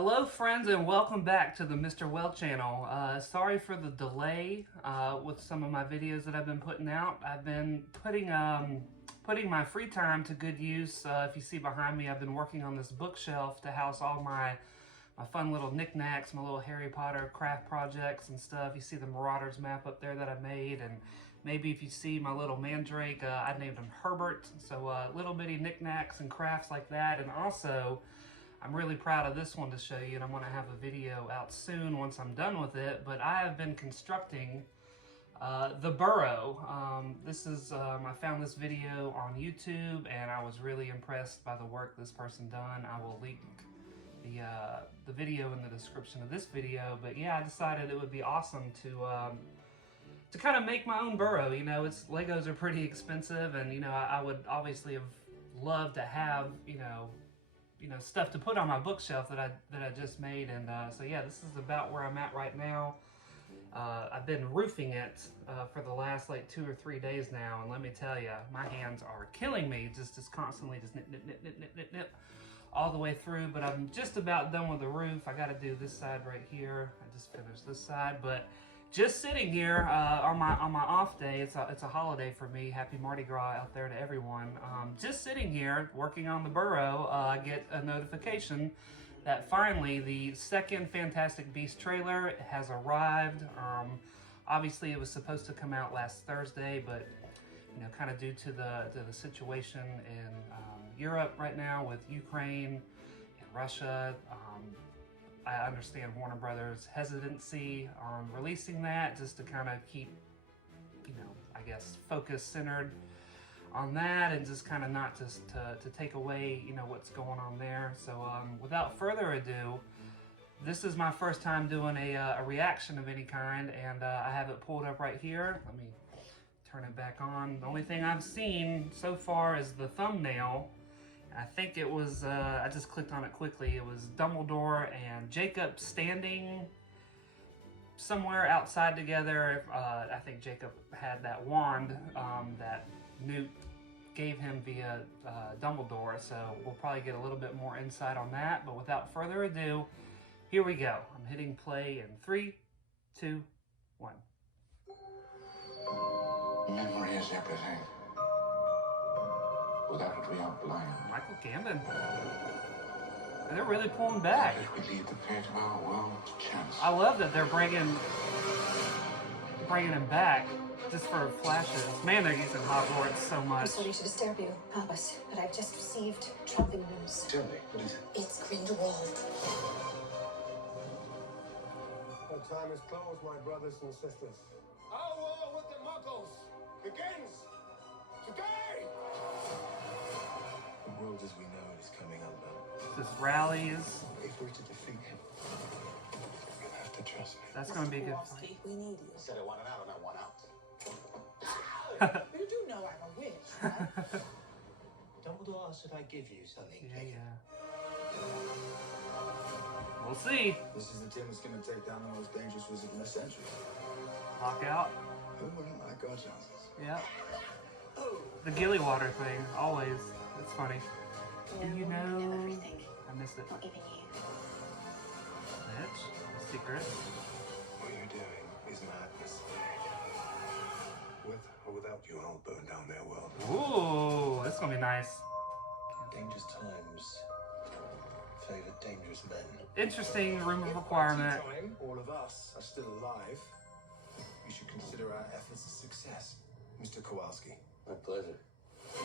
Hello friends and welcome back to the Mr. Well channel. Sorry for the delay with some of my videos that I've been putting out. I've been putting my free time to good use. If you see behind me, I've been working on this bookshelf to house all my fun little knickknacks, my little Harry Potter craft projects and stuff. You see the Marauders map up there that I made, and maybe if you see my little mandrake, I named him Herbert. So little bitty knickknacks and crafts like that. And also, I'm really proud of this one to show you, and I'm going to have a video out soon once I'm done with it. But I have been constructing the burrow. I found this video on YouTube, and I was really impressed by the work this person done. I will link the video in the description of this video. But yeah, I decided it would be awesome to kind of make my own burrow. You know, Legos are pretty expensive, and you know, I would obviously have loved to have stuff to put on my bookshelf that I just made. And so yeah, this is about where I'm at right now. I've been roofing it for the last like 2 or 3 days now, and let me tell you, my hands are killing me just constantly just nip all the way through. But I'm just about done with the roof. I got to do this side right here. I just finished this side, but just sitting here on my off day. It's a holiday for me. Happy Mardi Gras out there to everyone. Just sitting here working on the burrow, I get a notification that finally the second Fantastic Beasts trailer has arrived. Obviously it was supposed to come out last Thursday, but you know, kind of due to the situation in Europe right now with Ukraine and Russia. I understand Warner Brothers' hesitancy on releasing that, just to kind of keep, you know, I guess, focus centered on that, and just kind of not just to take away, you know, what's going on there. So without further ado, this is my first time doing a reaction of any kind, and I have it pulled up right here. Let me turn it back on. The only thing I've seen so far is the thumbnail. I think it was, I just clicked on it quickly, it was Dumbledore and Jacob standing somewhere outside together. I think Jacob had that wand that Newt gave him via Dumbledore, so we'll probably get a little bit more insight on that. But without further ado, here we go. I'm hitting play in 3, 2, 1. Memory is everything. Without it, we are blind. Michael Gambon. They're really pulling back. Why did we leave the fate of our world to chance? I love that they're bringing him back just for flashes. Man, they're using Hogwarts so much. I'm sorry to disturb you, Albus, but I've just received troubling news. Tell me, what is it? It's Grindelwald. Our time is closed, my brothers and sisters. Our war with the Muggles begins today! The world as we know it is coming undone. This rallies. If we're to defeat him, you'll have to trust me. That's going to be a good fight. We need you. I said I want it out and I want out. You do know I'm a witch, right? Dumbledore asked that I give you something. Yeah. We'll see. This is the team that's going to take down the most dangerous wizard in the century. Lockout. Who wouldn't like our chances? Yeah. The Gilly Water thing, always. It's funny. You know everything. I missed it. Not even you. Bitch. A secret. What you're doing is madness. With or without you, I'll burn down their world. Ooh, this is gonna be nice. Dangerous times favor dangerous men. Interesting room of If requirement. by time all of us are still alive, you should consider our efforts a success, Mr. Kowalski. My pleasure. Do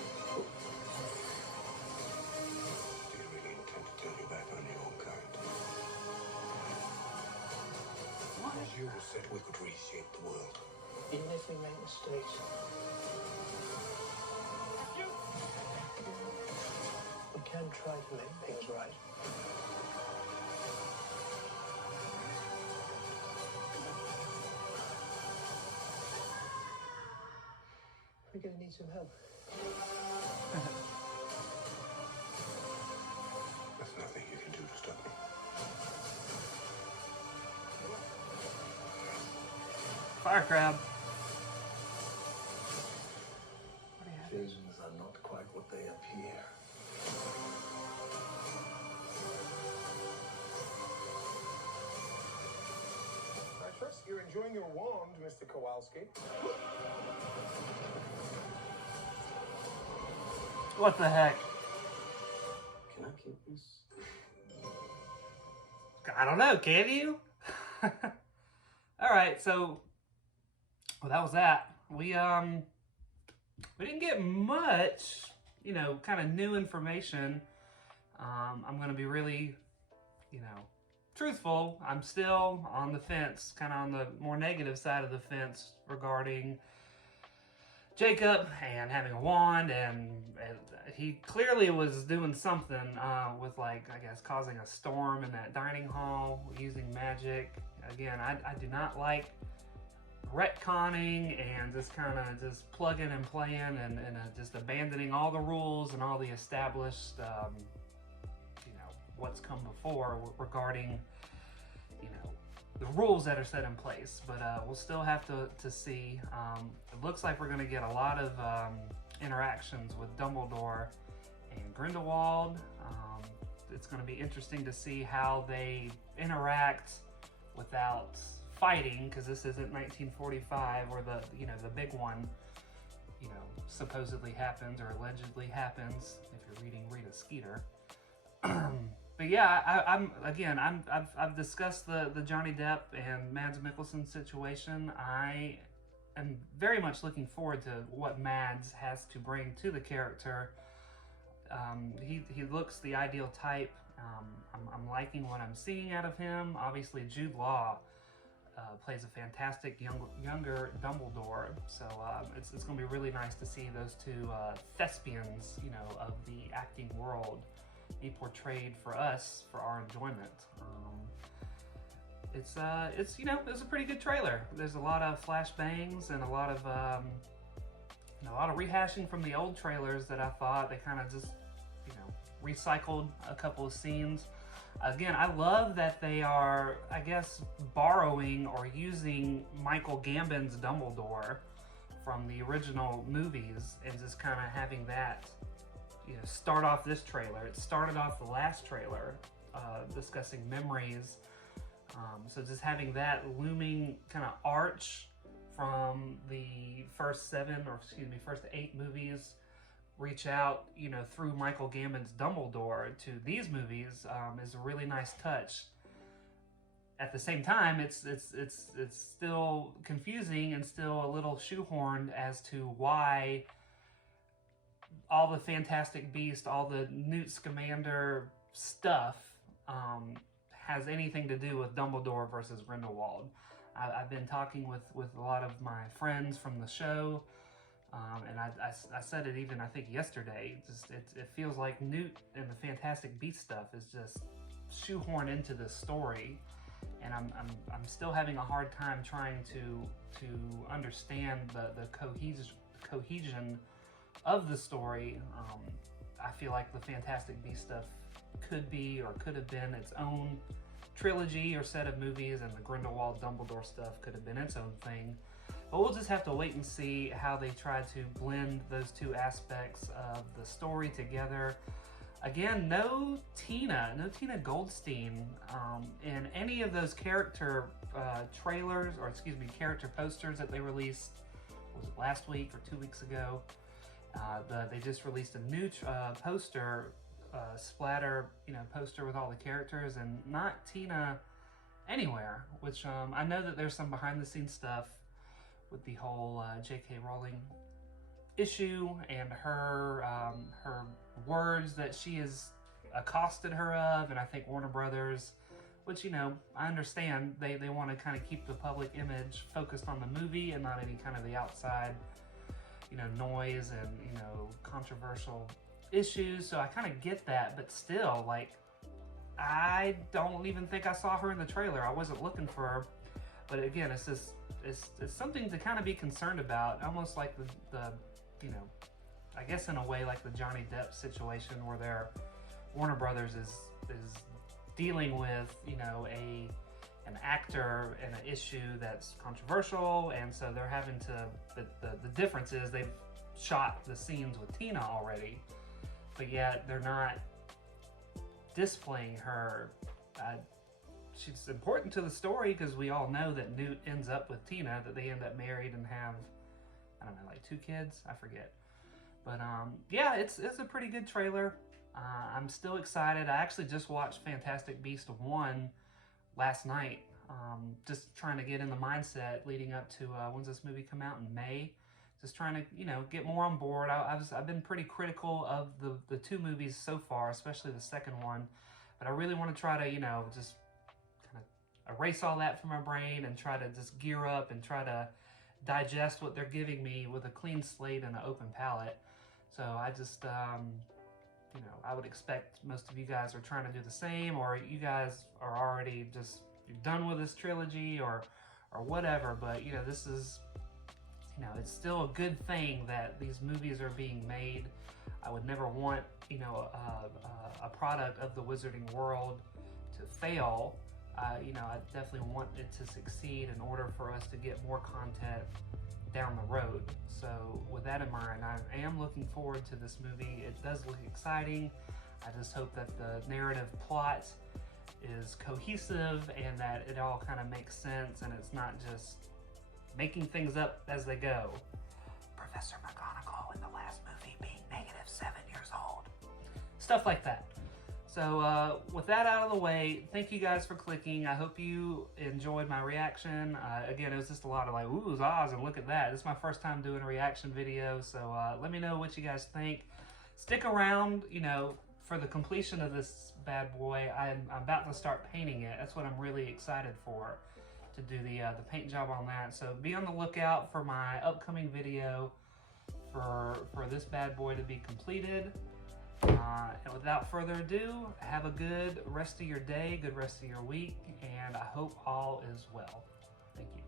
you really intend to turn your back on your own kind? What? You said we could reshape the world. Even if we make mistakes, we can try to make things right. We're going to need some help. There's nothing you can do to stop me. Fire crab. Visions are not quite what they appear. enjoying your wand, Mr. Kowalski? What the heck? Can I keep this? I don't know, can you? Alright, so well, that was that. We didn't get much, you know, kind of new information. I'm gonna be really, you know, truthful. I'm still on the fence, kind of on the more negative side of the fence regarding Jacob and having a wand, and he clearly was doing something with, like, I guess, causing a storm in that dining hall using magic. Again, I do not like retconning and just kind of just plugging and playing and just abandoning all the rules and all the established, you know, what's come before regarding, you know, the rules that are set in place. But we'll still have to see. It looks like we're going to get a lot of interactions with Dumbledore and Grindelwald. It's going to be interesting to see how they interact without fighting, because this isn't 1945 where the, you know, the big one, you know, supposedly happens or allegedly happens if you're reading Rita Skeeter. But yeah, I've discussed the Johnny Depp and Mads Mikkelsen situation. I am very much looking forward to what Mads has to bring to the character. He looks the ideal type. I'm liking what I'm seeing out of him. Obviously, Jude Law plays a fantastic younger Dumbledore, so it's going to be really nice to see those two thespians, you know, of the acting world be portrayed for us for our enjoyment. It's you know, it was a pretty good trailer. There's a lot of flashbangs and a lot of rehashing from the old trailers that I thought they kind of just, you know, recycled a couple of scenes. Again, I love that they are, I guess, borrowing or using Michael Gambon's Dumbledore from the original movies and just kind of having that, you know, start off this trailer. It started off the last trailer discussing memories. So just having that looming kind of arch from the first first 8 movies reach out, you know, through Michael Gambon's Dumbledore to these movies is a really nice touch. At the same time, it's still confusing and still a little shoehorned as to why all the Fantastic Beasts, all the Newt Scamander stuff has anything to do with Dumbledore versus Grindelwald. I've been talking with a lot of my friends from the show, and I said it even, I think, yesterday. Just it feels like Newt and the Fantastic Beasts stuff is just shoehorned into this story, and I'm still having a hard time trying to understand the cohesion of the story. I feel like the Fantastic Beasts stuff could be or could have been its own trilogy or set of movies, and the Grindelwald Dumbledore stuff could have been its own thing. But we'll just have to wait and see how they try to blend those two aspects of the story together. Again, no Tina Goldstein in any of those character trailers, or excuse me, character posters that they released, was it last week or 2 weeks ago? They just released a new poster, splatter, you know, poster with all the characters, and not Tina anywhere. Which I know that there's some behind-the-scenes stuff with the whole J.K. Rowling issue and her words that she has accosted her of, and I think Warner Brothers, which, you know, I understand they want to kind of keep the public image focused on the movie and not any kind of the outside, you know, noise and, you know, controversial issues. So I kind of get that, but still, like, I don't even think I saw her in the trailer. I wasn't looking for her. But again, it's just it's something to kind of be concerned about, almost like the you know, I guess in a way like the Johnny Depp situation, where Warner Brothers is dealing with, you know, an actor and an issue that's controversial, and so they're having to, the difference is they've shot the scenes with Tina already, but yet they're not displaying her. she's important to the story because we all know that Newt ends up with Tina, that they end up married and have, I don't know, like 2 kids? I forget. But yeah, it's a pretty good trailer. I'm still excited. I actually just watched Fantastic Beasts 1 last night. Just trying to get in the mindset leading up to, when's this movie come out? In May. Just trying to, you know, get more on board. I've been pretty critical of the 2 movies so far, especially the second one. But I really want to try to, you know, just kind of erase all that from my brain and try to just gear up and try to digest what they're giving me with a clean slate and an open palette. So I just, you know, I would expect most of you guys are trying to do the same, or you guys are already just done with this trilogy or whatever. But, you know, this is, you know, it's still a good thing that these movies are being made. I would never want, you know, a product of the wizarding world to fail. You know, I definitely want it to succeed in order for us to get more content down the road. So with that in mind, I am looking forward to this movie. It does look exciting. I just hope that the narrative plot is cohesive and that it all kind of makes sense and it's not just making things up as they go. Professor McGonagall in the last movie being -7 years old. Stuff like that. So with that out of the way, thank you guys for clicking. I hope you enjoyed my reaction. Again, it was just a lot of like, oohs, ahs, and look at that. This is my first time doing a reaction video, so let me know what you guys think. Stick around, you know, for the completion of this bad boy. I'm about to start painting it. That's what I'm really excited for, to do the paint job on that. So be on the lookout for my upcoming video for this bad boy to be completed. And without further ado, have a good rest of your day, good rest of your week, and I hope all is well. Thank you.